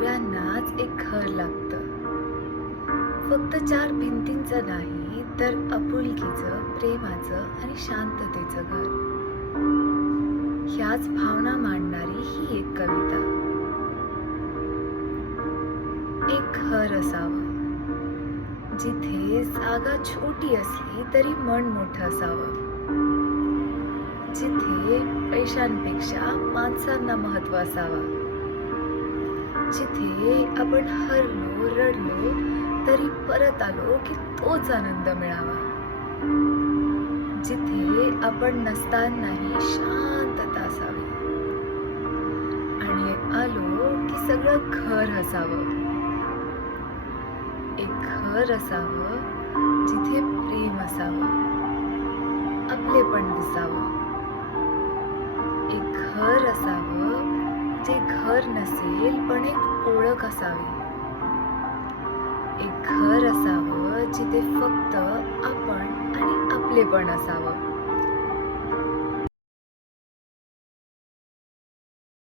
सगळ्यांनाच एक घर लागतं. फक्त चार भिंतींचं नाही, तर आपुलकीचं, प्रेमाचं आणि शांततेचं घर. ह्याच भावना मांडणारी ही एक कविता. एक घर असावं, जिथे जागा छोटी असली तरी मन मोठं असावं. जिथे पैशांपेक्षा माणसांना महत्त्व असावं. जिथे आपण हरलो, रडलो तरी परत आलो की तोच आनंद मिळावा. जिथे आपण नसतानाही शांतता असावी आणि आलो की सगळं घर असावं. एक घर असावं जिथे प्रेम असावं, आपलेपण दिसावं. एक घर असावं जे घर नसेल पण एक ओळख असावी. एक घर असावं जिथे फक्त आपण आणि आपलेपण असावं.